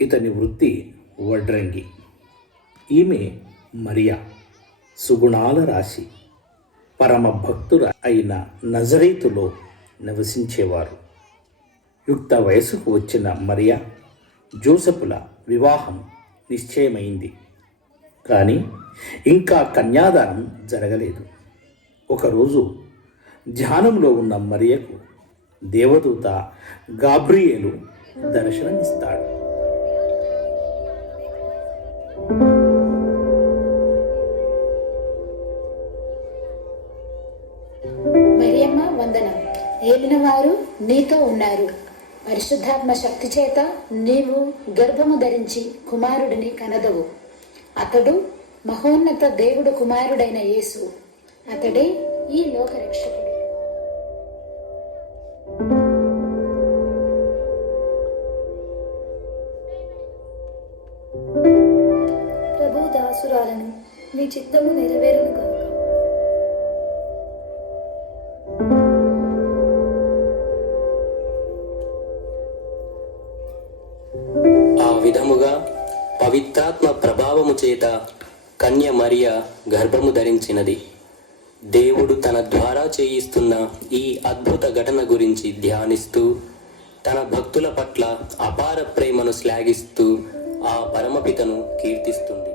ఇతని వృత్తి వడ్రంగి. ఈమె మరియా సుగుణాల రాశి. పరమ భక్తుల అయిన నజరేతులో నివసించేవారు. యుక్త వయసుకు వచ్చిన మరియా జోసెఫుల వివాహం నిశ్చయమైంది. కానీ ఇంకా కన్యాదానం జరగలేదు. ఒకరోజు ధ్యానంలో ఉన్న మరియకు దేవదూత గాబ్రియేలు దర్శనమిస్తాడు. మరియమ్మ వందనం. ఏలినవారు నీతో ఉన్నారు. పరిశుద్ధాత్మ శక్తి చేత నీవు గర్భము ధరించి కుమారుడిని కనదవు. అతడు మహోన్నత దేవుడు కుమారుడైన యేసు. అతడే ఈ లోక రక్షకుడు. ప్రభు దాసురాలను నీ చిత్తము నెరవేరును కాక. ఆ విధముగా పవిత్రాత్మ ప్రభావము చేత కన్య మరియ గర్భము ధరించినది. దేవుడు తన ద్వారా చేయిస్తున్న ఈ అద్భుత ఘటన గురించి ధ్యానిస్తూ తన భక్తుల పట్ల అపార ప్రేమను శ్లాఘిస్తూ ఆ పరమపితను కీర్తిస్తుంది.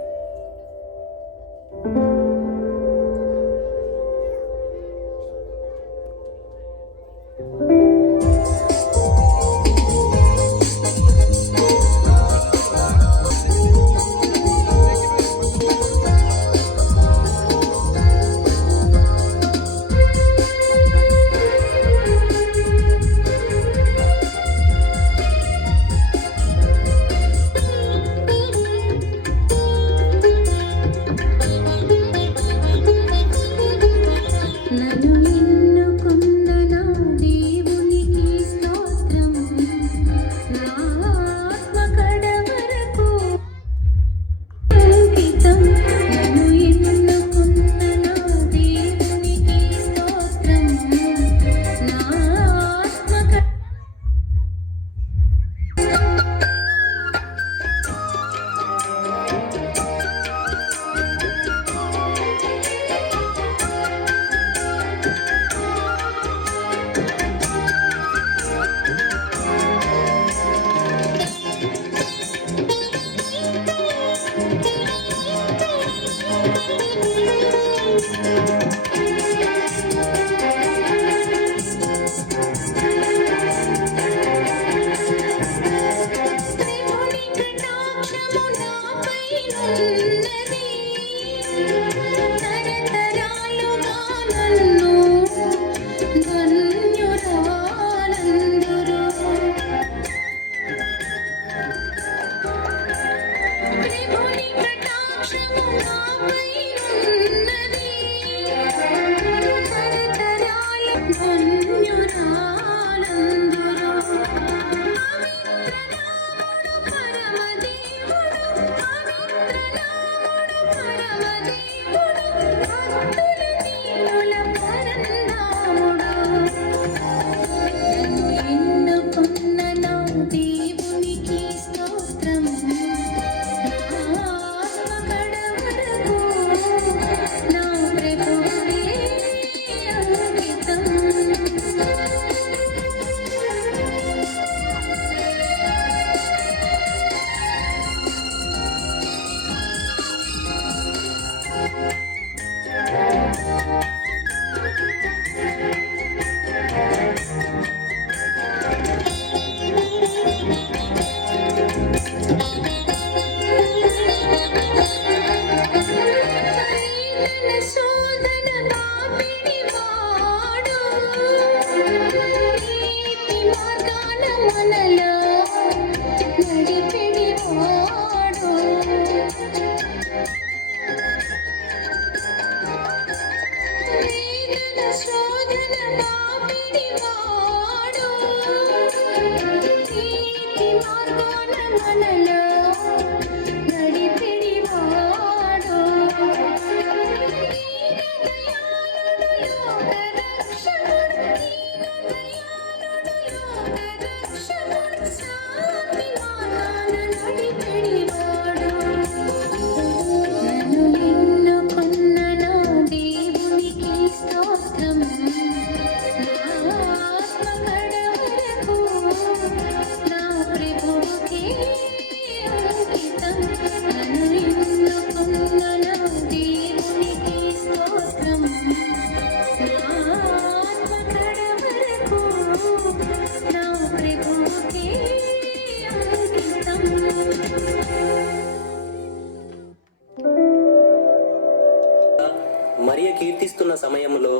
కీర్తిస్తున్న సమయంలో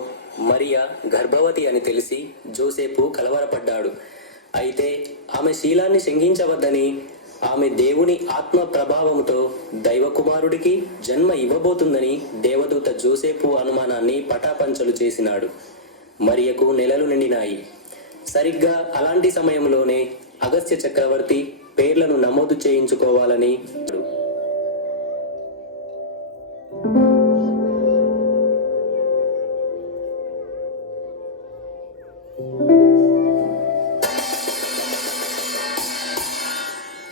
మరియా గర్భవతి అని తెలిసి జోసేపు కలవరపడ్డాడు. అయితే ఆమె శీలాన్ని శంకించవద్దని, ఆమె దేవుని ఆత్మ ప్రభావముతో దైవకుమారుడికి జన్మ ఇవ్వబోతుందని దేవదూత జోసేపు అనుమానాన్ని పటాపంచలు చేసినాడు. మరియకు నెలలు నిండినాయి. సరిగ్గా అలాంటి సమయంలోనే అగస్త్య చక్రవర్తి పేర్లను నమోదు చేయించుకోవాలని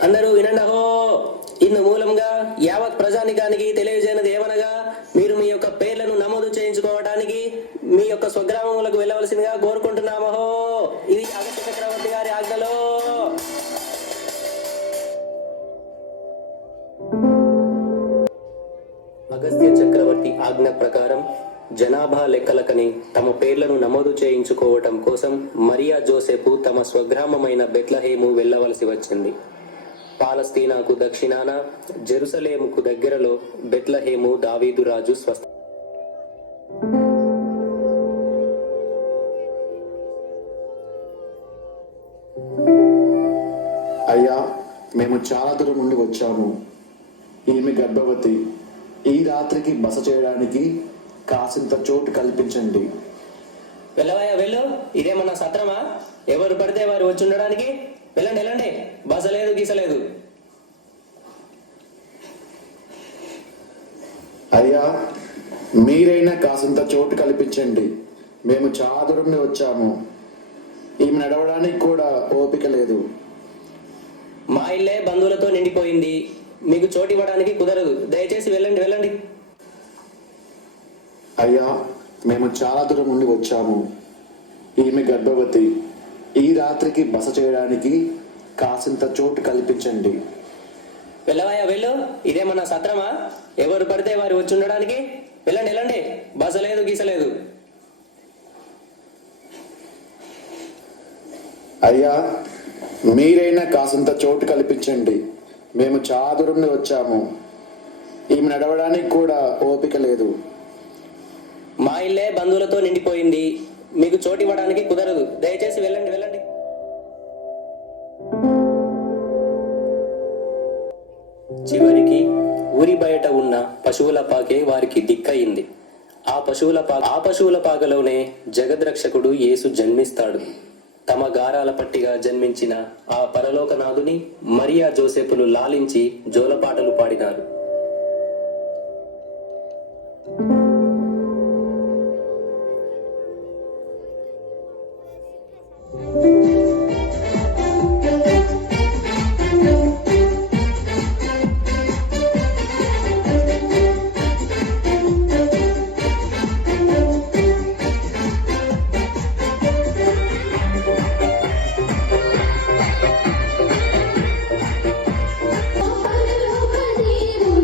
అందరూ వినండహో. ఇందు మూలంగా యావత్ ప్రజానికానికి తెలియజేయనది ఏమనగా, మీరు మీ యొక్క పేర్లను నమోదు చేయించుకోవడానికి మీ యొక్క స్వగ్రామములకు వెళ్ళవలసిందిగా కోరుకుంటున్నామహో. ఇది అగస్త్య చక్రవర్తి గారి ఆజ్ఞలో. అగస్త్య చక్రవర్తి ఆజ్ఞ ప్రకారం జనాభా లెక్కలకని తమ పేర్లను నమోదు చేయించుకోవటం కోసం మరియా జోసెఫ్ తమ స్వగ్రామమైన బెత్లహేము వెళ్ళవలసి వచ్చింది. పాలస్తీనాకు దక్షిణాన, జెరూసలేముకు దగ్గరలో బెత్లహేము దావీదు రాజు స్వస్థ. అయ్యా, మేము చాలా దూరం నుండి వచ్చాము. ఈమె గర్భవతి. ఈ రాత్రికి బస చేయడానికి కాసింత చోటు కల్పించండి. వెళ్ళవయ్యా వెళ్ళు. ఇదేమన్నా సత్రమా? ఎవరు పడితే వారు వచ్చి ఉండడానికి? వెళ్ళండి వెళ్ళండి, బస లేదు గీసలేదు. అయ్యా, మీరైనా కాసింత చోటు కల్పించండి. మేము చాలా దూరం నుండి వచ్చాము. ఈమె నడవడానికి కూడా ఓపిక లేదు. మా ఇల్లే బంధువులతో నిండిపోయింది. మీకు చోటు ఇవ్వడానికి కుదరదు. దయచేసి వెళ్ళండి వెళ్ళండి. అయ్యా, మేము చాలా దూరం నుండి వచ్చాము. ఈమె గర్భవతి. ఈ రాత్రికి బస చేయడానికి కాసింత చోటు కల్పించండి. వెళ్ళవయ్యా వెళ్ళు. ఇదేమన్నా సత్రమా? ఎవరు పడితే వారు వచ్చి ఉండడానికి? వెళ్ళండి వెళ్ళండి, బస లేదు గీసలేదు. అయ్యా, మీరైనా కాసింత చోటు కల్పించండి. మేము చాలా దూరం నుండి వచ్చాము. ఈమె నడవడానికి కూడా ఓపిక లేదు. మా ఇల్లే బంధువులతో నిండిపోయింది. మీకు చోటు ఇవ్వడానికి కుదరదు. దయచేసి వెళ్ళండి వెళ్ళండి. చివరికి ఊరి బయట ఉన్న పశువుల పాకే వారికి దిక్కయింది. ఆ పశువుల పాకలోనే జగద్రక్షకుడు యేసు జన్మిస్తాడు. తమ గారాల పట్టిగా జన్మించిన ఆ పరలోకనాథుని మరియా జోసెఫులు లాలించి జోలపాటలు పాడినారు. పరలోక దేవుడా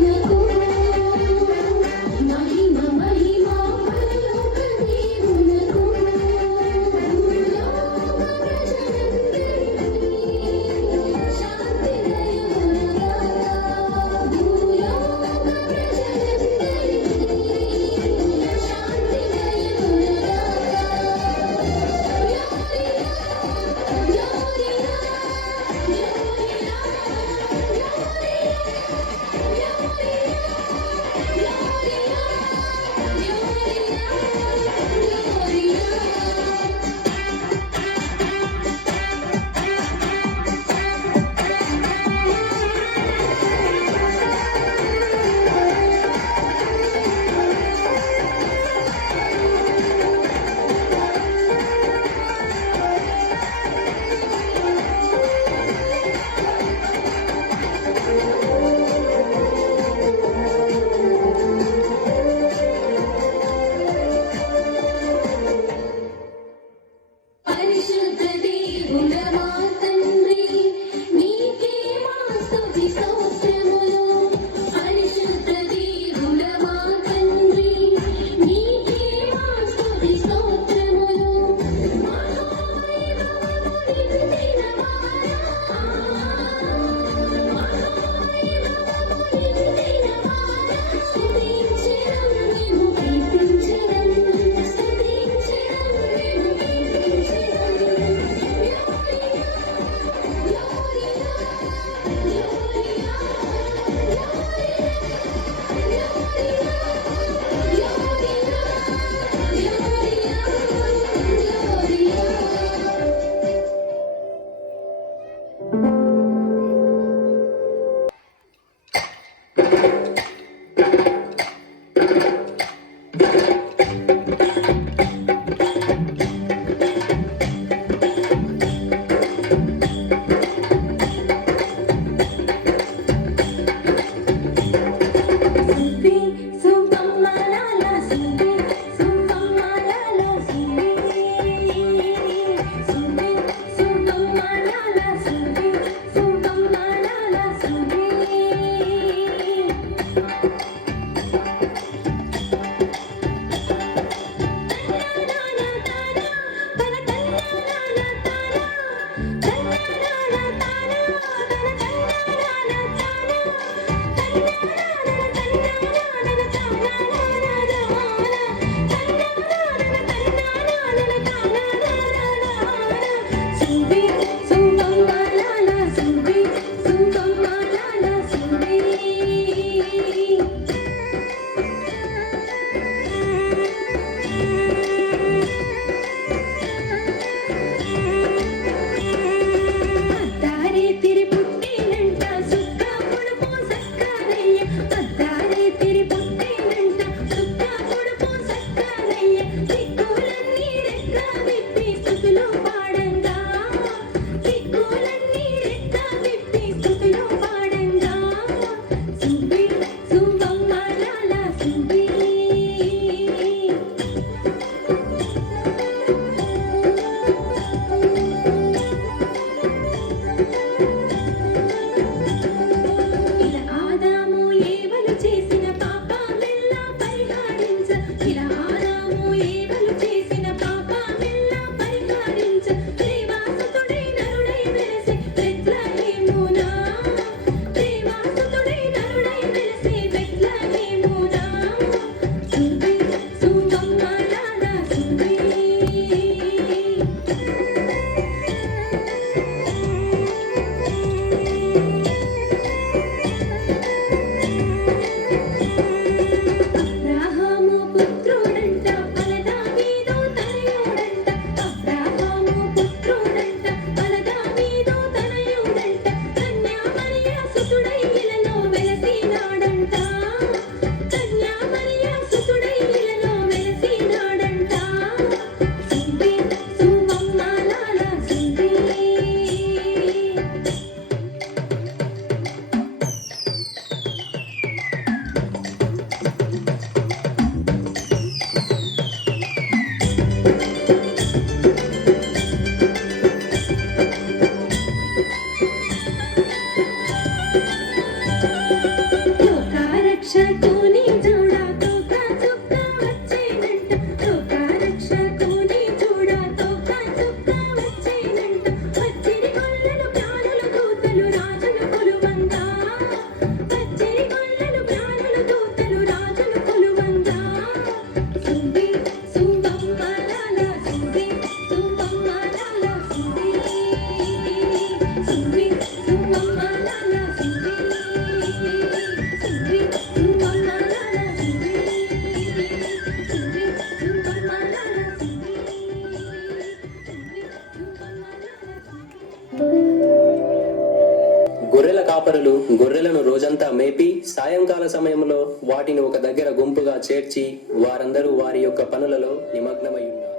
గొర్రెల కాపరులు గొర్రెలను రోజంతా మేపి సాయంకాల సమయంలో వాటిని ఒక దగ్గర గుంపుగా చేర్చి వారందరూ వారి యొక్క పనులలో నిమగ్నమై ఉన్నారు.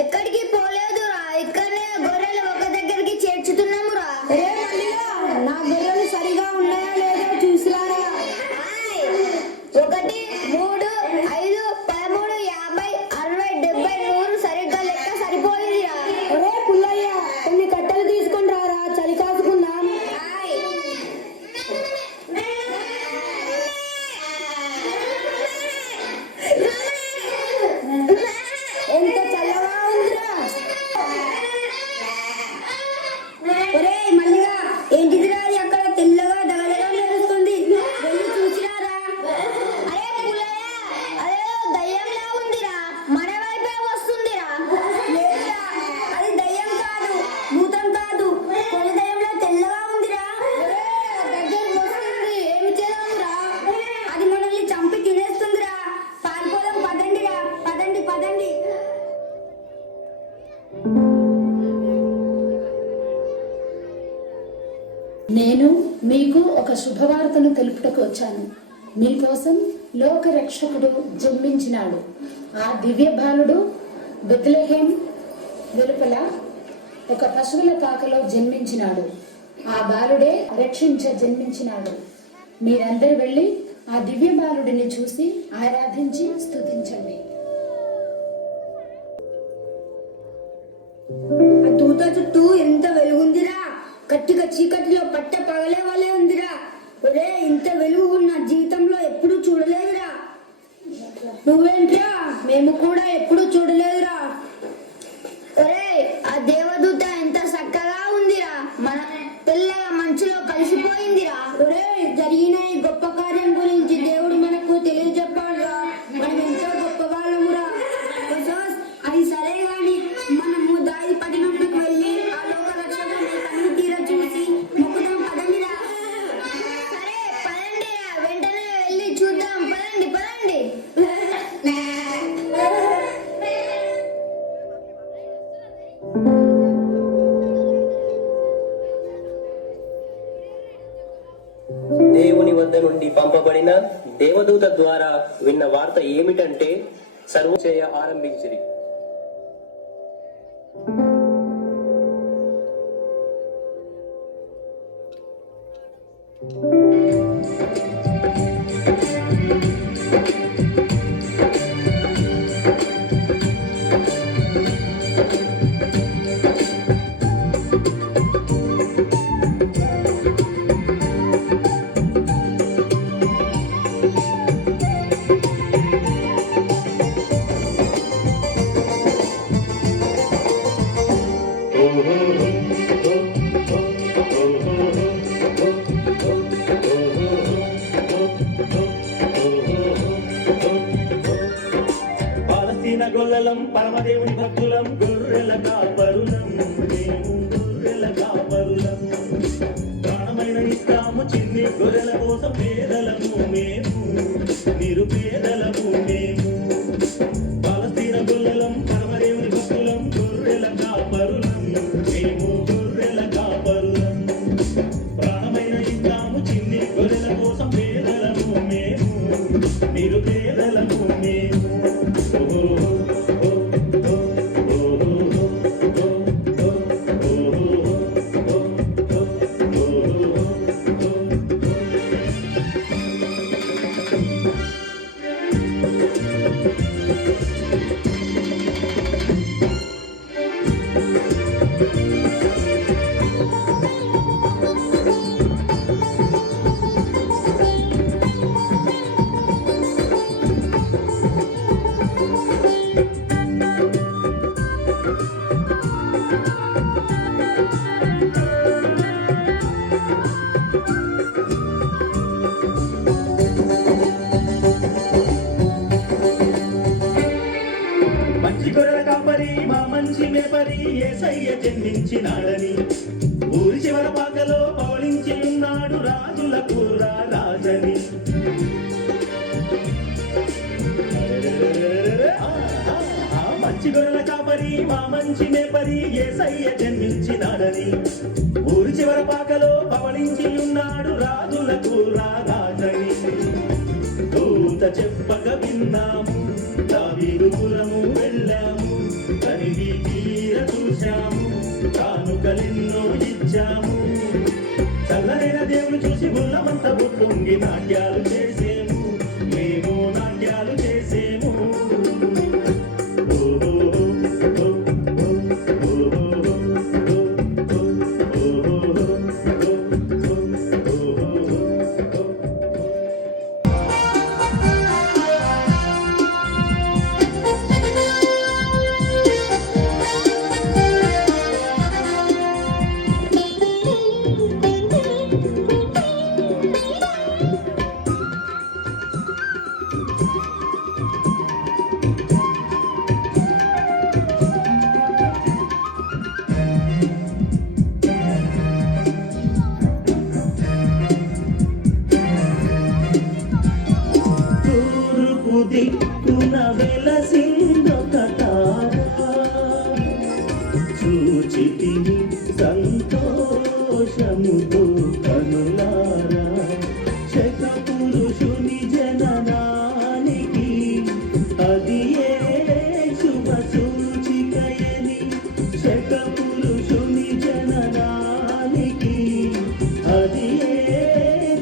ఎక్కడికి పోలేదురా, ఇక్కడనే గొర్రెలు ఒక దగ్గరికి చేర్చుతున్నామురా. నా గొర్రెలు సరిగా ఉన్నాయా లేదో చూసిరారా. 1, 3, 5, 13, 50, 60, 70, 100 సరిగ్గా లెక్క సరిపోయిందిరా. ఒరే పుల్లయ్య, కొన్ని కట్టెలు తీసుకొని రారా, చలి కాసుకుందాం. ఎంత చల్లగా ఉందిరా. ఒరే మల్లిగా, ఏంటిదిరా అక్కడ తెల్లగా దగదగా మెరుస్తుంది, వెళ్ళి చూసిరారా. అరే పుల్లయ్య, అదేదో దయ్యంలా ఉందిరా, మన వైపే వస్తుందిరా. లేదురా, అది దయ్యం కాదు, భూతం కాదు, కొన్ని దయ్యంలో తెల్లగా ఉందిరా. దగ్గరకు వస్తుంది, ఏమి చేద్దాంరా, అది మనల్ని చంపి తినేస్తుందిరా. పారిపోదాం పదండిరా, పదండి పదండి. నేను మీకు ఒక శుభవార్తను తెలుపుటకు వచ్చాను. మీకోసం లోకరక్షకుడు జన్మించినాడు. ఆ దివ్య బాలుడు బెత్లెహేం వెలుపల ఒక పశువుల పాకలో జన్మించినాడు. ఆ బాలుడే జన్మించినాడు. మీరందరూ వెళ్ళి ఆ దివ్య బాలుడిని చూసి ఆరాధించి స్తుతించండి. ఆ దూత చుట్టూ ఎంత వెలుగుందిరా, కట్టిక చీకటిలో పట్ట పగలే వలే ఉందిరా. ఒరే, ఇంత వెలుగు నా జీవితంలో ఎప్పుడు చూడలేదురా. నువ్వేంట్రా? మేము కూడా ఎప్పుడు చూడలేదురా. ఒరే, ఆ దేవదూత ఎంత చక్కగా ఉందిరా, మన తెల్లగా మంచులో కలిసిపోయిందిరా. ఒరే, జరిగిన ఈ గొప్ప కార్యం గురించి దేవుడు మనకు తెలియజెప్పాడురా. మనం ఎంతో గొప్ప వాళ్ళమురా. అది సరే గాని మనము దాయి పట్టణంలోకి వెళ్ళి ఆ లోక రక్షకుని కన్ను తీర చూసి మొక్కుదాం పదండిరా. సరే పదండిరా, వెంటనే వెళ్ళి చూద్దాం. పదండి పదండి. దేవుని వద్ద నుండి పంపబడిన దేవదూత ద్వారా విన్న వార్త ఏమిటంటే సర్వం చేయ ఆరంభించిరి. పాలస్తీన గొల్లలం పరమదేవుని భక్తులం, గొర్రెల కాపరులం మేము, గొర్రెల కాపరులం. ప్రాణమైన ఇస్తాము చిన్ని గొర్రెల కోసం, పేదలము మేము, నిరుపేదలము మేము. పాలస్తీన గొల్లలం పరమదేవుని భక్తులం, గొర్రెల కాపరులం మేము, గొర్రెల కాపరులం. ప్రాణమైన ఇస్తాము చిన్ని గొర్రెల కోసం, పేదలము మేము, నిరుపేదలము మేము. మంచి గొర్రెల కాపరి మా మంచి మేపరి యేసయ్య జన్మించినాడని, ఊరి చివర పాకలో పవళించి ఉన్నాడు రాజులకు రాజని. మంచి గొర్రెల కాపరి మా మంచి మేపరి యేసయ్య జన్మించినాడని, ఊరి చివర పాకలో పవళించి ఉన్నాడు రాజులకు రాజని. దూత చెప్పక విన్నాము, దావీదుపురము వెళ్ళాము, తనివి తీర చూశాము, కానుకలెన్నో ఇచ్చాము. చల్లనైన దేవుని చూసి గుల్లమంతా బుట్టుంగి నాట్యాలు చేసేము, మేము నాట్యాలు చేసేము. తూర్పు దిక్కున వెలసిందొక తార, చూచితిని సంతోషముతో కనులారా. శక పురుషుని జననానికి అది ఏ శుభ సూచికయని, శక పురుషుని జననానికి అది ఏ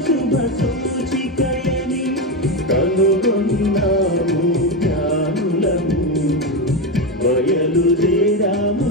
శుభ సూచికయని. కనుగొన్నాము జ్ఞానులము, బయలుదేరాము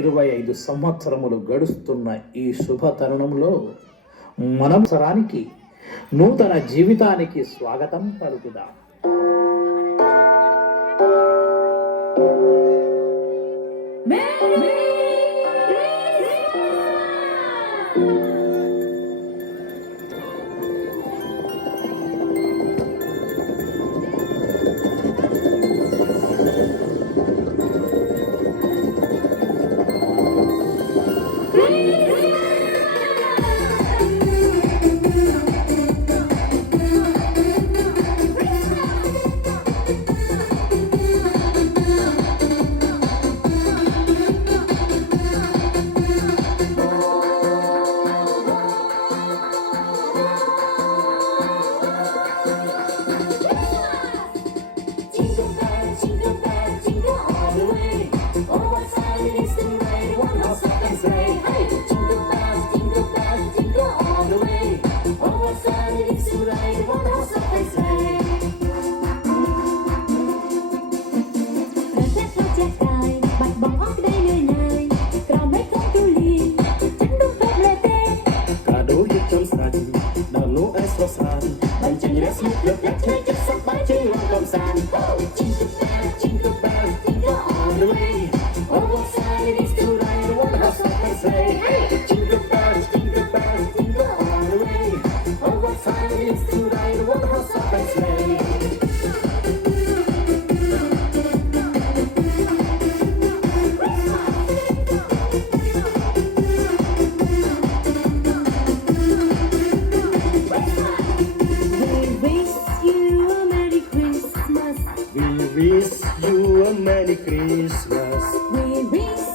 2025 సంవత్సరములు గడుస్తున్న ఈ శుభ తరుణంలో మనం సరానికి నూతన జీవితానికి స్వాగతం పలుకుదాం. We wish you a Merry Christmas. We wish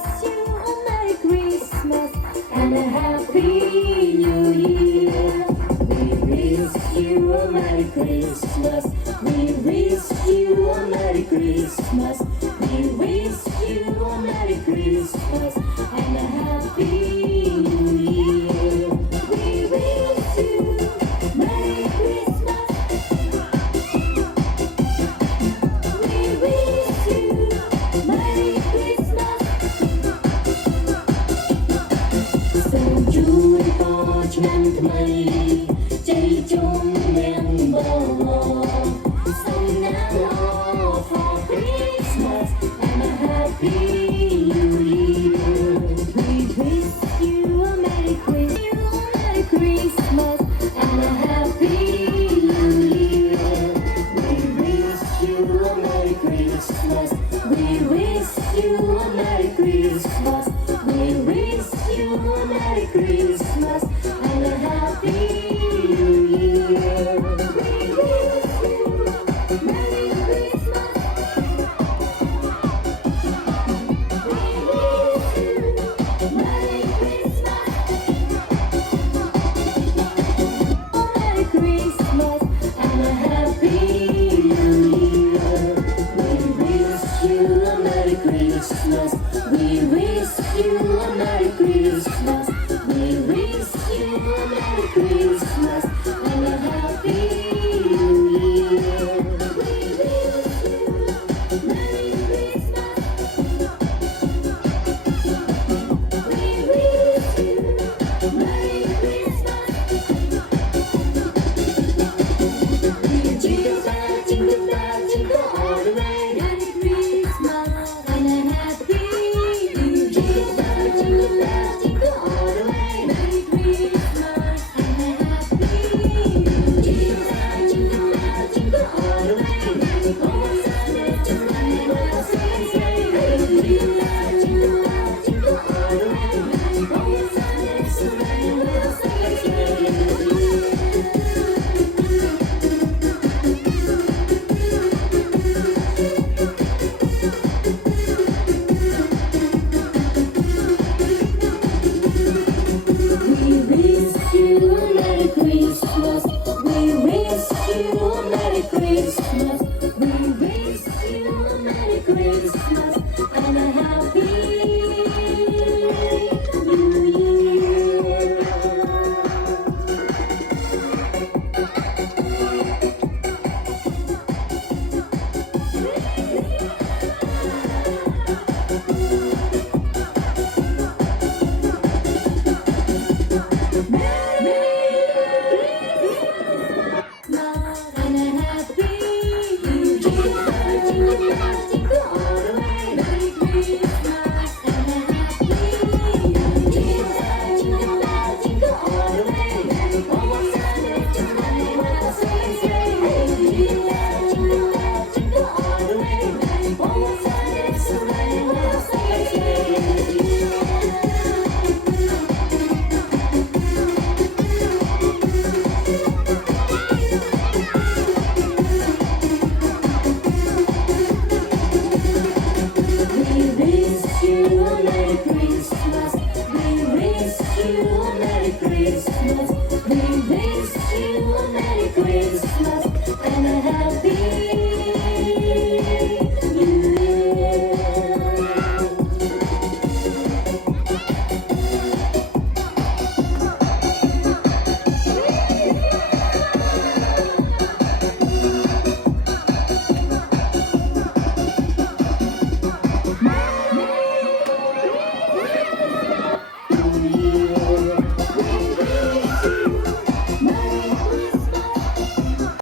you Merry Christmas.